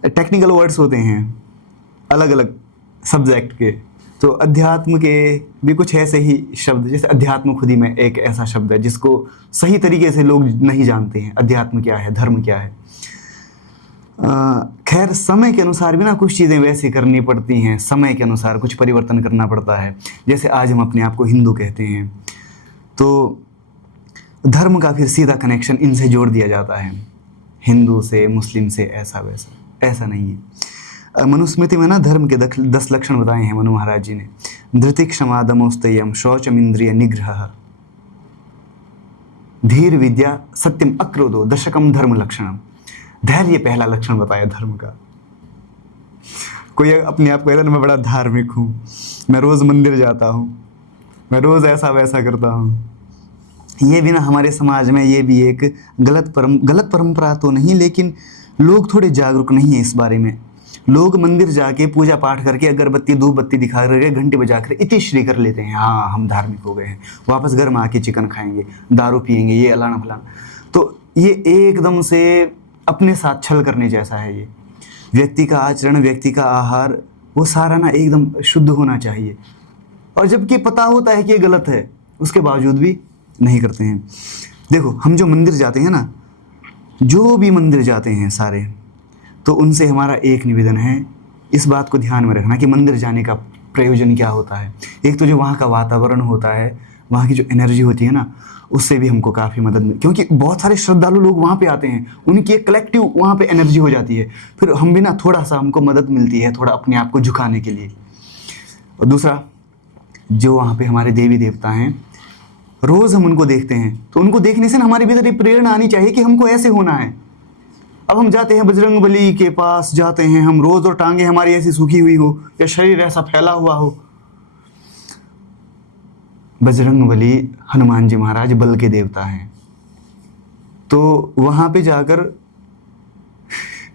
टेक्निकल वर्ड्स होते हैं अलग अलग सब्जेक्ट के। तो अध्यात्म के भी कुछ ऐसे ही शब्द, जैसे अध्यात्म खुद ही में एक ऐसा शब्द है जिसको सही तरीके से लोग नहीं जानते हैं, अध्यात्म क्या है, धर्म क्या है। खैर, समय के अनुसार भी ना कुछ चीज़ें वैसी करनी पड़ती हैं, समय के अनुसार कुछ परिवर्तन करना पड़ता है। जैसे आज हम अपने आप को हिंदू कहते हैं, तो धर्म का फिर सीधा कनेक्शन इनसे जोड़ दिया जाता है, हिंदू से, मुस्लिम से, ऐसा वैसा। ऐसा नहीं है। मनुस्मृति में ना धर्म के 10 लक्षण बताए हैं मनु महाराज जी ने। धृति, क्षमा, दमोस्तयम, शौचम, इंद्रिय निग्रह, धीर, विद्या, सत्यम, अक्रोधो, दशकम धर्म लक्षणम। धैर्य पहला लक्षण बताया धर्म का। कोई अपने आप कहता है मैं बड़ा धार्मिक हूँ, मैं रोज़ मंदिर जाता हूँ, मैं रोज़ ऐसा वैसा करता हूँ, ये भी ना हमारे समाज में ये भी एक गलत परंपरा तो नहीं, लेकिन लोग थोड़े जागरूक नहीं हैं इस बारे में। लोग मंदिर जाके पूजा पाठ करके अगरबत्ती धूप बत्ती दिखा करके घंटे बजा कर इतिश्री कर लेते हैं, हाँ हम धार्मिक हो गए हैं, वापस घर में आके चिकन खाएंगे, दारू पिएंगे, ये अलाना फलाना। तो ये एकदम से अपने साथ छल करने जैसा है। ये व्यक्ति का आचरण, व्यक्ति का आहार, वो सारा ना एकदम शुद्ध होना चाहिए, और जबकि पता होता है कि ये गलत है उसके बावजूद भी नहीं करते हैं। देखो, हम जो मंदिर जाते हैं ना, जो भी मंदिर जाते हैं सारे, तो उनसे हमारा एक निवेदन है, इस बात को ध्यान में रखना कि मंदिर जाने का प्रयोजन क्या होता है। एक तो जो वहाँ का वातावरण होता है, वहाँ की जो एनर्जी होती है ना, उससे भी हमको काफ़ी मदद मिली, क्योंकि बहुत सारे श्रद्धालु लोग वहाँ पे आते हैं, उनकी एक कलेक्टिव वहाँ पे एनर्जी हो जाती है, फिर हम भी ना थोड़ा सा हमको मदद मिलती है थोड़ा अपने आप को झुकाने के लिए। और दूसरा, जो वहाँ पे हमारे देवी देवता हैं, रोज़ हम उनको देखते हैं, तो उनको देखने से ना हमारे भीतर एक प्रेरणा आनी चाहिए कि हमको ऐसे होना है। अब हम जाते हैं बजरंगबली के पास जाते हैं हम रोज़, और टांगे हमारी ऐसी सूखी हुई हो या शरीर ऐसा फैला हुआ हो। बजरंगबली हनुमान जी महाराज बल के देवता हैं, तो वहाँ पे जाकर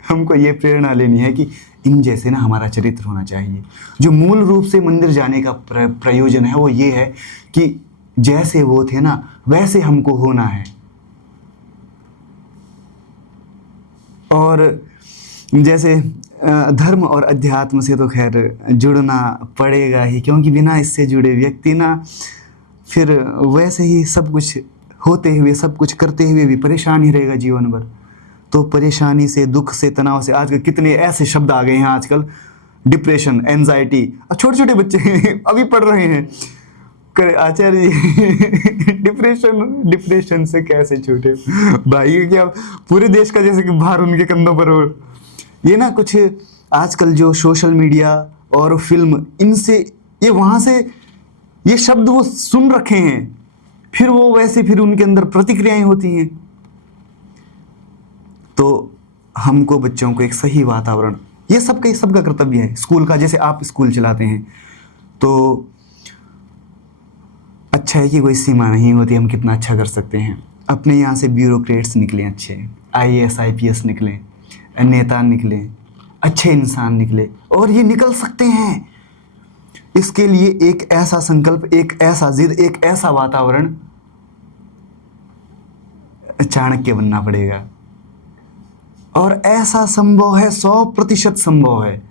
हमको ये प्रेरणा लेनी है कि इन जैसे ना हमारा चरित्र होना चाहिए। जो मूल रूप से मंदिर जाने का प्रयोजन है वो ये है कि जैसे वो थे ना वैसे हमको होना है। और जैसे धर्म और अध्यात्म से तो खैर जुड़ना पड़ेगा ही, क्योंकि बिना इससे जुड़े व्यक्ति ना फिर वैसे ही सब कुछ होते हुए, सब कुछ करते हुए भी परेशान ही रहेगा जीवन भर। तो परेशानी से, दुख से, तनाव से आजकल कितने ऐसे शब्द आ गए हैं आजकल, डिप्रेशन, एंजाइटी। अब छोटे छोटे बच्चे अभी पढ़ रहे हैं, आचार्य जी डिप्रेशन से कैसे छूटे भाई, क्या पूरे देश का जैसे कि भार उनके कंधों पर हो। ये ना कुछ आजकल जो सोशल मीडिया और फिल्म, इनसे ये वहाँ से ये शब्द वो सुन रखे हैं, फिर वो वैसे फिर उनके अंदर प्रतिक्रियाएं होती हैं। तो हमको बच्चों को एक सही वातावरण, ये सबका कर्तव्य है। स्कूल का, जैसे आप स्कूल चलाते हैं तो अच्छा है कि कोई सीमा नहीं होती, हम कितना अच्छा कर सकते हैं। अपने यहाँ से ब्यूरोक्रेट्स निकलें अच्छे, IAS IPS निकलें, नेता निकलें, अच्छे इंसान निकले, और ये निकल सकते हैं। इसके लिए एक ऐसा संकल्प, एक ऐसा जिद, एक ऐसा वातावरण चाणक्य बनना पड़ेगा। और ऐसा संभव है, 100% संभव है।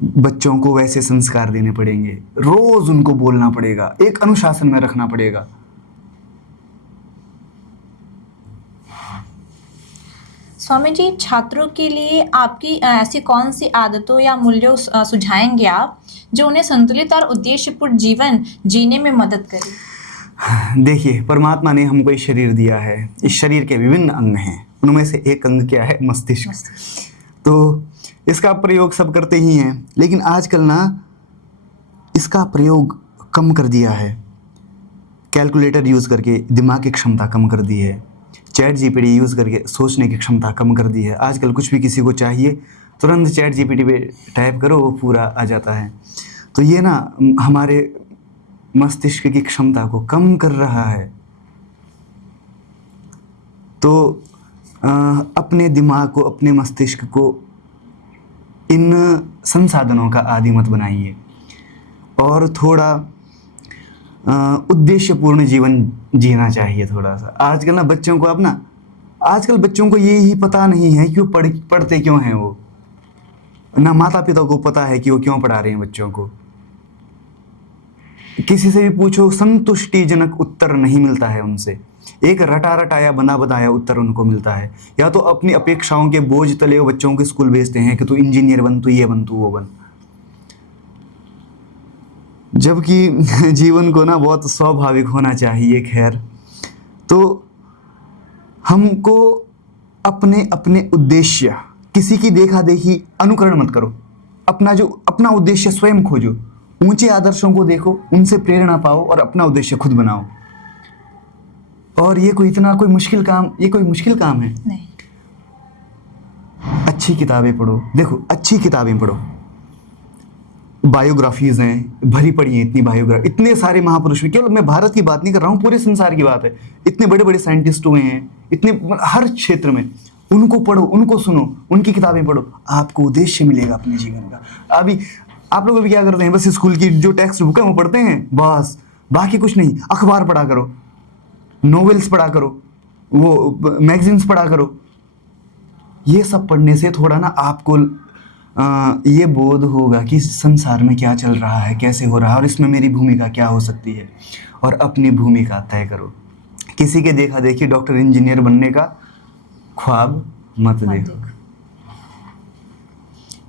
बच्चों को वैसे संस्कार देने पड़ेंगे, रोज उनको बोलना पड़ेगा, एक अनुशासन में रखना पड़ेगा। स्वामी जी, छात्रों के लिए आपकी ऐसी कौन सी आदतों या मूल्यों सुझाएंगे आप जो उन्हें संतुलित और उद्देश्यपूर्ण जीवन जीने में मदद करे? देखिए, परमात्मा ने हमको एक शरीर दिया है, इस शरीर के विभिन्न अंग हैं, उनमें से एक अंग क्या है? मस्तिष्क। तो इसका प्रयोग सब करते ही हैं, लेकिन आजकल ना इसका प्रयोग कम कर दिया है। कैलकुलेटर यूज़ करके दिमाग की क्षमता कम कर दी है, चैट GPT यूज़ करके सोचने की क्षमता कम कर दी है। आजकल कुछ भी किसी को चाहिए, तुरंत चैट GPT पे टाइप करो, वो पूरा आ जाता है। तो ये ना हमारे मस्तिष्क की क्षमता को कम कर रहा है। तो अपने दिमाग को, अपने मस्तिष्क को इन संसाधनों का आदी मत बनाइए, और थोड़ा उद्देश्यपूर्ण जीवन जीना चाहिए थोड़ा सा। आजकल ना बच्चों को आजकल बच्चों को ये ही पता नहीं है कि वो पढ़ते क्यों हैं। वो ना माता पिता को पता है कि वो क्यों पढ़ा रहे हैं बच्चों को। किसी से भी पूछो, संतुष्टिजनक उत्तर नहीं मिलता है उनसे। एक रटा रटाया बना बताया उत्तर उनको मिलता है, या तो अपनी अपेक्षाओं के बोझ तले वो बच्चों को स्कूल भेजते हैं कि तू इंजीनियर बन, तू ये बन, तू वो बन। जबकि जीवन को ना बहुत स्वाभाविक होना चाहिए। खैर, तो हमको अपने अपने उद्देश्य, किसी की देखा देखी अनुकरण मत करो। अपना उद्देश्य स्वयं खोजो, ऊंचे आदर्शों को देखो, उनसे प्रेरणा पाओ और अपना उद्देश्य खुद बनाओ। और ये कोई मुश्किल काम है? नहीं। अच्छी किताबें पढ़ो। देखो, अच्छी किताबें पढ़ो, बायोग्राफीज हैं, भरी पड़ी हैं इतनी बायोग्राफी, इतने सारे महापुरुष। केवल मैं भारत की बात नहीं कर रहा हूँ, पूरे संसार की बात है। इतने बड़े बड़े साइंटिस्ट हुए हैं, इतने हर क्षेत्र में। उनको पढ़ो, उनको सुनो, उनकी किताबें पढ़ो, आपको उद्देश्य मिलेगा अपने जीवन का। अभी आप लोग भी क्या करते हैं? बस स्कूल की जो टेक्स्ट बुक है वो पढ़ते हैं, बस, बाकी कुछ नहीं। अखबार पढ़ा करो, नॉवेल्स पढ़ा करो, वो मैगजीन्स पढ़ा करो। ये सब पढ़ने से थोड़ा ना आपको ये बोध होगा कि संसार में क्या चल रहा है, कैसे हो रहा है, और इसमें मेरी भूमिका क्या हो सकती है। और अपनी भूमिका तय करो। किसी के देखा देखी डॉक्टर इंजीनियर बनने का ख्वाब मत देखो।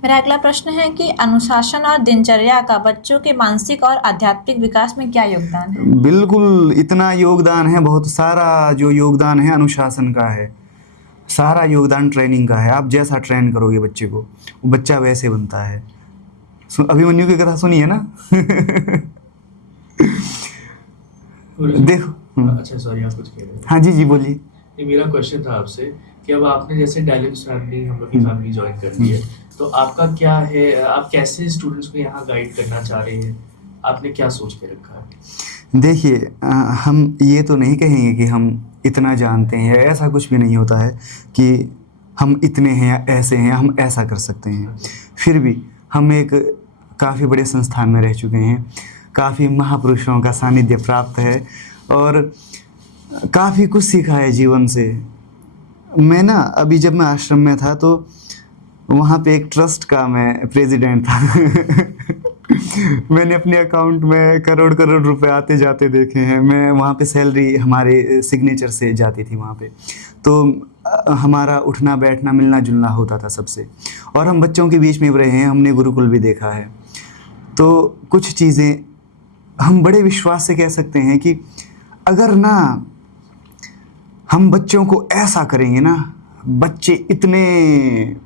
मेरा अगला प्रश्न है कि अनुशासन और दिनचर्या का बच्चों के मानसिक और आध्यात्मिक विकास में क्या योगदान है? बिल्कुल इतना योगदान है, बहुत सारा जो योगदान है अनुशासन का है, सारा योगदान ट्रेनिंग का है। आप जैसा ट्रेन करोगे बच्चे को, वो बच्चा वैसे बनता है। अभिमन्यु की कथा सुनी है ना? देखो। अच्छा सॉरी, आप कुछ कह रहे थे? हाँ जी जी बोलिए। ये मेरा क्वेश्चन था आपसे कि अब आपने जैसे डायलिम्स फैमिली, हम लोग की फैमिली ज्वाइन कर ली है, तो आपका क्या है, आप कैसे स्टूडेंट्स को यहाँ गाइड करना चाह रहे हैं, आपने क्या सोच के रखा है? देखिए, हम ये तो नहीं कहेंगे कि हम इतना जानते हैं, ऐसा कुछ भी नहीं होता है कि हम इतने हैं या ऐसे हैं, हम ऐसा कर सकते हैं। फिर भी हम एक काफ़ी बड़े संस्थान में रह चुके हैं, काफ़ी महापुरुषों का सानिध्य प्राप्त है और काफ़ी कुछ सीखा है जीवन से। मैं ना अभी जब मैं आश्रम में था तो वहाँ पे एक ट्रस्ट का मैं प्रेसिडेंट था। मैंने अपने अकाउंट में करोड़ करोड़ रुपए आते जाते देखे हैं। मैं वहाँ पे सैलरी हमारे सिग्नेचर से जाती थी वहाँ पे, तो हमारा उठना बैठना मिलना जुलना होता था सबसे, और हम बच्चों के बीच में भी रहे हैं, हमने गुरुकुल भी देखा है। तो कुछ चीज़ें हम बड़े विश्वास से कह सकते हैं कि अगर ना हम बच्चों को ऐसा करेंगे ना, बच्चे इतने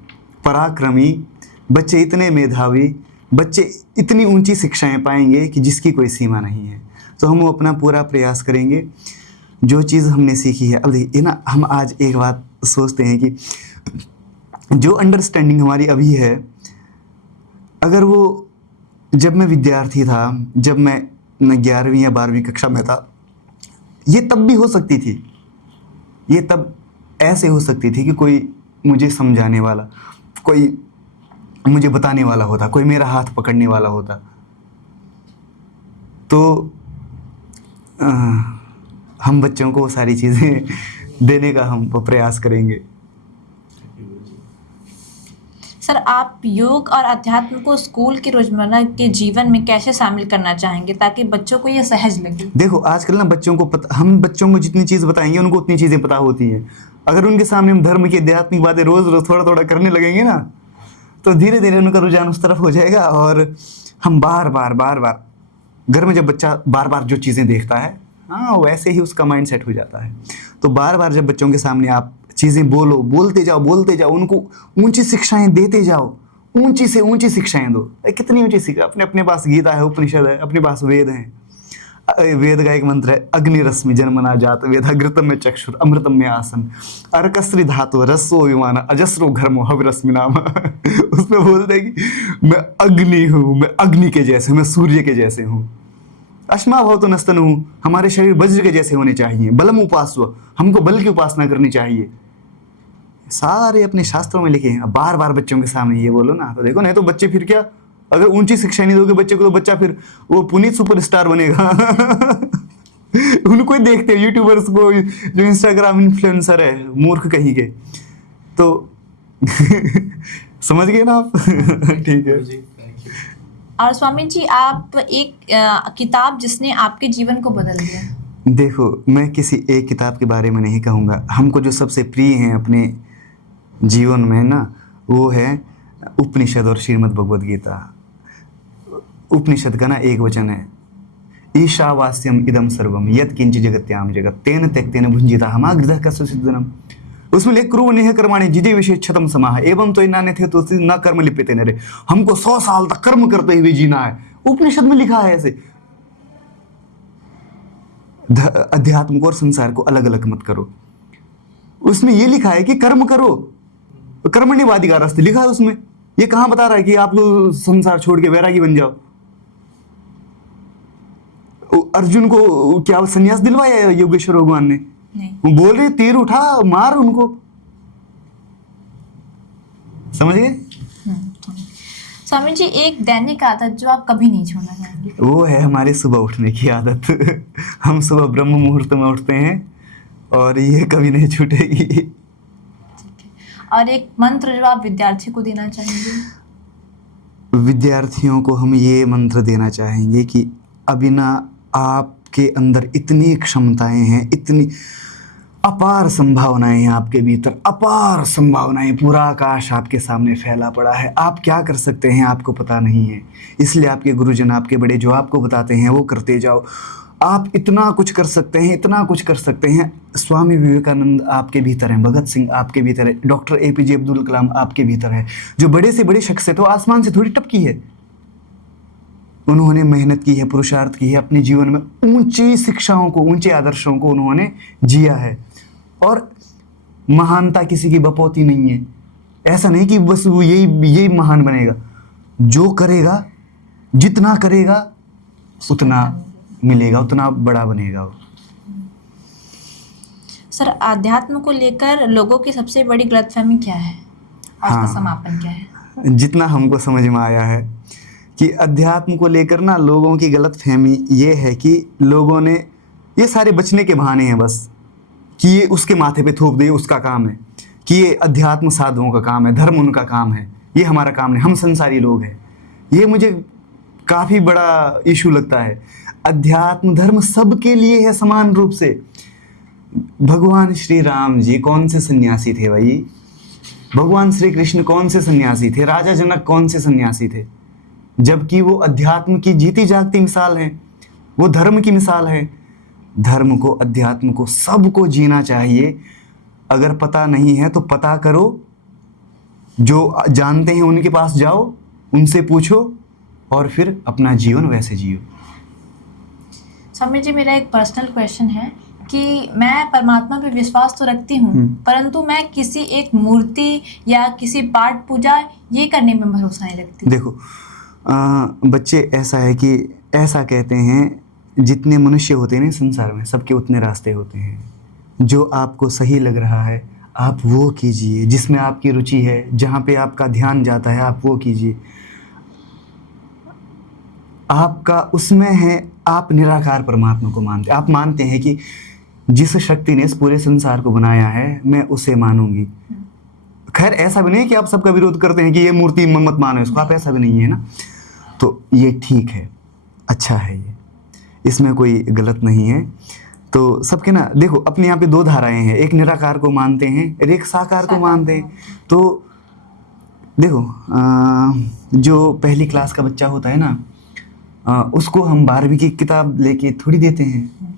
पराक्रमी, बच्चे इतने मेधावी, बच्चे इतनी ऊंची शिक्षाएं पाएंगे कि जिसकी कोई सीमा नहीं है। तो हम वो अपना पूरा प्रयास करेंगे जो चीज़ हमने सीखी है। अब देखिए ना, हम आज एक बात सोचते हैं कि जो अंडरस्टैंडिंग हमारी अभी है, अगर वो जब मैं विद्यार्थी था, जब मैं 11वीं या 12वीं कक्षा में था, ये तब भी हो सकती थी। ये तब ऐसे हो सकती थी कि कोई मुझे समझाने वाला, कोई मुझे बताने वाला होता, कोई मेरा हाथ पकड़ने वाला होता। तो हम बच्चों को सारी चीज़ें देने का हम प्रयास करेंगे। सर, आप योग और अध्यात्म को स्कूल के रोजमर्रा के जीवन में कैसे शामिल करना चाहेंगे ताकि बच्चों को ये सहज लगे? देखो, आजकल ना बच्चों को हम बच्चों को जितनी चीज़ बताएंगे उनको उतनी चीज़ें पता होती हैं। अगर उनके सामने हम धर्म की आध्यात्मिक बातें रोज़ रोज़ थोड़ा थोड़ा करने लगेंगे ना, तो धीरे धीरे उनका रुझान उस तरफ हो जाएगा। और हम बार बार घर में जब बच्चा बार बार जो चीज़ें देखता है, हाँ, वैसे ही उसका माइंड सेट हो जाता है। तो बार बार जब बच्चों के सामने आप चीज़ें बोलते जाओ, उनको ऊंची शिक्षाएं देते जाओ, ऊंची से ऊंची शिक्षाएं दो। कितनी ऊंची शिक्षा! अपने पास गीता है, उपनिषद है, अपने पास वेद हैं। वेद का एक मंत्र है, अग्निरश्मि जन्मना जात वेद घृतम में चक्षुर अमृतम में आसन अर्कस्त्री धातु रसो विमान अजस्रो घर्मो हविरश्मि नाम। उसमें बोलते हैं कि मैं अग्नि हूँ, मैं अग्नि के जैसे हूँ, मैं सूर्य के जैसे हूँ। अश्मा भवतो नस्तनु हूँ, हमारे शरीर वज्र के जैसे होने चाहिए। बलम उपासव, हमको बल की उपासना करनी चाहिए। सारे अपने शास्त्रों में लिखे हैं। बार बार बच्चों के सामने ये बोलो ना, तो देखो, नहीं तो बच्चे फिर क्या, अगर ऊंची शिक्षा नहीं दोगे बच्चे को तो बच्चा फिर वो पुनीत सुपरस्टार बनेगा। उनको ही देखते हैं यूट्यूबर्स को, जो इंस्टाग्राम इन्फ्लुएंसर है, मूर्ख कहीं के। तो समझ गए ना आप? ठीक है। और स्वामी जी, आप एक किताब जिसने आपके जीवन को बदल दिया? देखो, मैं किसी एक किताब के बारे में नहीं कहूँगा। हमको जो सबसे प्रिय हैं अपने जीवन में ना, वो है उपनिषद और श्रीमद् भगवद गीता। उपनिषद का ना एक वचन है, ईशावास्यम इदम सर्वम यत् किंचित् जगत्याम जगत् तेन त्यक्तेन भुंजिता हमागृतः कस्य सिद्धनम। उसमें लिख क्रू नेह कर्माणि जिजे विशेषतम समाह एवं तो नान्य थे तो न कर्म लिप्यते नरे। हमको 100 साल तक कर्म करते हुए जीना है। उपनिषद में लिखा है ऐसे। अध्यात्म को और संसार को अलग अलग मत करो। उसमें ये लिखा है कि कर्म करो, कर्मण्येवाधिकारस्ते लिखा है उसमें। ये कहां बता रहा है कि आप लोग संसार छोड़ के वैरागी बन जाओ? अर्जुन को क्या संन्यास दिलवाया योगेश्वर भगवान ने? नहीं। बोल रहे तीर उठा मार उनको, समझ गए? स्वामी जी, एक दैनिक आदत जो आप कभी नहीं छोड़ना चाहेंगे? वो है हमारे सुबह उठने की आदत। हम सुबह ब्रह्म मुहूर्त में उठते हैं और ये कभी नहीं छूटेगी। और एक मंत्र जो आप विद्यार्थी को देना चाहेंगे? विद्यार्थियों को हम ये मंत्र देना चाहेंगे कि अभी ना आपके अंदर इतनी क्षमताएं हैं, इतनी अपार संभावनाएं हैं आपके भीतर, अपार संभावनाएं, पूरा आकाश आपके सामने फैला पड़ा है। आप क्या कर सकते हैं आपको पता नहीं है, इसलिए आपके गुरुजन, आपके बड़े जो आपको बताते हैं वो करते जाओ। आप इतना कुछ कर सकते हैं, इतना कुछ कर सकते हैं। स्वामी विवेकानंद आपके भीतर हैं, भगत सिंह आपके भीतर है, डॉक्टर APJ अब्दुल कलाम आपके भीतर है। जो बड़े से बड़ी शख्सियत है वो आसमान से थोड़ी टपकी है, उन्होंने मेहनत की है, पुरुषार्थ की है, अपने जीवन में ऊंची शिक्षाओं को, ऊंचे आदर्शों को उन्होंने जिया है। और महानता किसी की बपौती नहीं है। ऐसा नहीं कि बस वो यही महान बनेगा। जो करेगा, जितना करेगा उतना मिलेगा, उतना बड़ा बनेगा वो। सर, आध्यात्म को लेकर लोगों की सबसे बड़ी गलतफहमी क्या है और उसका समापन क्या है? जितना हमको समझ में आया है कि अध्यात्म को लेकर ना लोगों की गलतफहमी ये है कि लोगों ने ये सारे बचने के बहाने हैं बस, कि ये उसके माथे पे थोप दे, उसका काम है, कि ये अध्यात्म साधुओं का काम है, धर्म उनका काम है, ये हमारा काम नहीं, हम संसारी लोग हैं। ये मुझे काफ़ी बड़ा इशू लगता है। अध्यात्म धर्म सबके लिए है समान रूप से। भगवान श्री राम जी कौन से सन्यासी थे भाई? भगवान श्री कृष्ण कौन से सन्यासी थे? राजा जनक कौन से सन्यासी थे? जबकि वो अध्यात्म की जीती जागती मिसाल है, वो धर्म की मिसाल है। धर्म को, अध्यात्म को, सबको जीना चाहिए। अगर पता नहीं है तो पता करो, जो जानते हैं उनके पास जाओ, उनसे पूछो और फिर अपना जीवन वैसे जियो। स्वामी जी, मेरा एक पर्सनल क्वेश्चन है कि मैं परमात्मा पे विश्वास तो रखती हूँ, परंतु मैं किसी एक मूर्ति या किसी पाठ पूजा ये करने में भरोसा नहीं रखती। देखो बच्चे, ऐसा है कि ऐसा कहते हैं, जितने मनुष्य होते हैं ना संसार में, सबके उतने रास्ते होते हैं। जो आपको सही लग रहा है आप वो कीजिए, जिसमें आपकी रुचि है, जहाँ पे आपका ध्यान जाता है आप वो कीजिए। आपका उसमें है, आप निराकार परमात्मा को मानते, आप मानते हैं कि जिस शक्ति ने इस पूरे संसार को बनाया है मैं उसे मानूंगी। खैर ऐसा भी नहीं है कि आप सबका विरोध करते हैं कि ये मूर्ति मत मानो इसको, आप ऐसा भी नहीं है ना। तो ये ठीक है, अच्छा है, ये इसमें कोई गलत नहीं है। तो सबके ना देखो अपने यहाँ पे दो धाराएं हैं, एक निराकार को मानते हैं और एक साकार को मानते हैं। तो देखो जो पहली क्लास का बच्चा होता है ना, उसको हम 12वीं की किताब लेके थोड़ी देते हैं।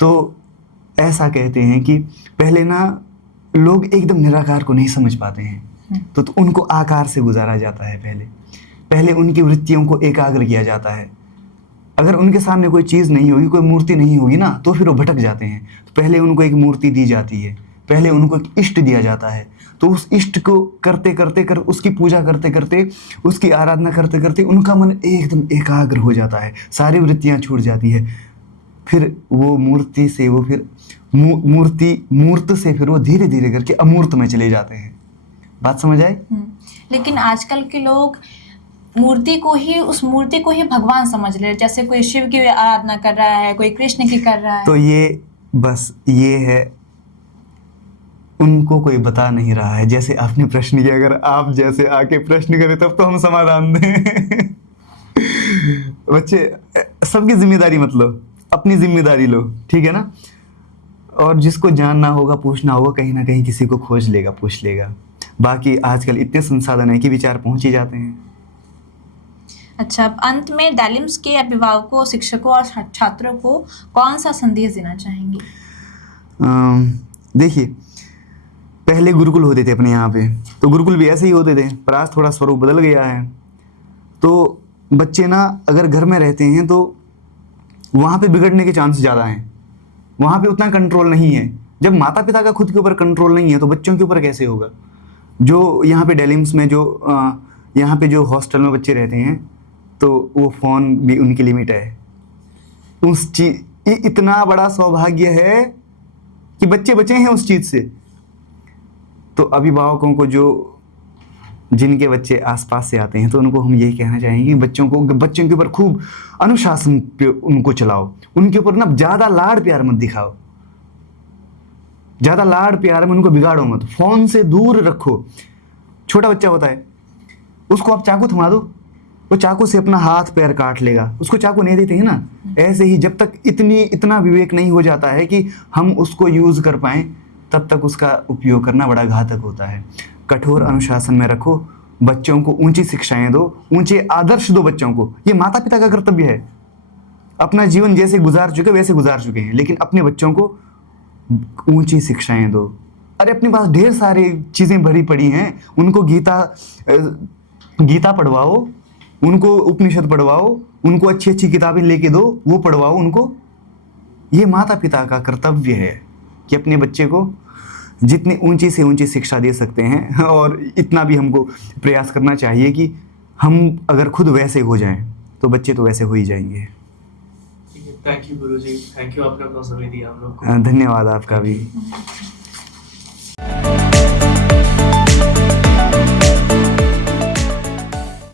तो ऐसा कहते हैं कि पहले ना लोग एकदम निराकार को नहीं समझ पाते हैं, तो उनको आकार से गुजारा जाता है। पहले उनकी वृत्तियों को एकाग्र किया जाता है। अगर उनके सामने कोई चीज़ नहीं होगी, कोई मूर्ति नहीं होगी ना, तो फिर वो भटक जाते हैं। तो पहले उनको एक मूर्ति दी जाती है, पहले उनको एक इष्ट दिया जाता है। तो उस इष्ट को करते करते उसकी पूजा करते करते, उसकी आराधना करते करते उनका मन एकदम एकाग्र हो जाता है, सारी वृत्तियाँ छूट जाती है। फिर वो मूर्ति से वो फिर मूर्त से फिर वो धीरे धीरे करके अमूर्त में चले जाते हैं। बात समझ आई? लेकिन आजकल के लोग उस मूर्ति को ही भगवान समझ ले रहे, जैसे कोई शिव की आराधना कर रहा है, कोई कृष्ण की कर रहा है। तो ये बस ये है, उनको कोई बता नहीं रहा है। जैसे आपने प्रश्न किया, अगर आप जैसे आके प्रश्न करें तब तो हम समाधान दें। बच्चे, सबकी जिम्मेदारी मत लो, अपनी जिम्मेदारी लो, ठीक है ना। और जिसको जानना होगा, पूछना होगा, कहीं ना कहीं किसी को खोज लेगा, पूछ लेगा। बाकी आजकल इतने संसाधन है कि विचार पहुंच ही जाते हैं। अच्छा, अब अंत में डालिम्स के अभिभावकों, शिक्षकों और छात्रों को कौन सा संदेश देना चाहेंगे? देखिए, पहले गुरुकुल होते थे अपने यहाँ पे, तो गुरुकुल भी ऐसे ही होते थे, पर आज थोड़ा स्वरूप बदल गया है। तो बच्चे ना अगर घर में रहते हैं तो वहाँ पे बिगड़ने के चांस ज़्यादा हैं, वहाँ पे उतना कंट्रोल नहीं है। जब माता पिता का खुद के ऊपर कंट्रोल नहीं है तो बच्चों के ऊपर कैसे होगा? जो यहाँ पे डेलिम्स में यहाँ पे जो हॉस्टल में बच्चे रहते हैं, तो वो फ़ोन भी उनकी लिमिट है। उस चीज़, इतना बड़ा सौभाग्य है कि बच्चे बचे हैं उस चीज़ से। तो अभिभावकों को, जिनके बच्चे आसपास से आते हैं, तो उनको हम यही कहना चाहेंगे कि बच्चों के ऊपर खूब अनुशासन पे उनको चलाओ, उनके ऊपर ना ज़्यादा लाड़ प्यार मत दिखाओ, ज़्यादा लाड़ प्यार में उनको बिगाड़ो मत, फ़ोन से दूर रखो। छोटा बच्चा होता है, उसको आप चाकू थमा दो, वो चाकू से अपना हाथ पैर काट लेगा, उसको चाकू नहीं देते हैं ना। ऐसे ही जब तक इतना विवेक नहीं हो जाता है कि हम उसको यूज़ कर पाएँ, तब तक उसका उपयोग करना बड़ा घातक होता है। कठोर अनुशासन में रखो, बच्चों को ऊंची शिक्षाएं दो, ऊंचे आदर्श दो बच्चों को। ये माता पिता का कर्तव्य है। अपना जीवन जैसे गुजार चुके वैसे गुजार चुके हैं, लेकिन अपने बच्चों को ऊंची शिक्षाएं दो। अरे अपने पास ढेर सारी चीज़ें भरी पड़ी हैं, उनको गीता पढ़वाओ, उनको उपनिषद पढ़वाओ, उनको अच्छी अच्छी किताबें लेके दो, वो पढ़वाओ उनको। ये माता पिता का कर्तव्य है कि अपने बच्चे को जितनी ऊंची से ऊंची शिक्षा दे सकते हैं, और इतना भी हमको प्रयास करना चाहिए कि हम अगर खुद वैसे हो जाएं तो बच्चे तो वैसे हो ही जाएंगे। Thank you Guruji, thank you, आपने अपना समय दिया हम लोग को। धन्यवाद आपका भी।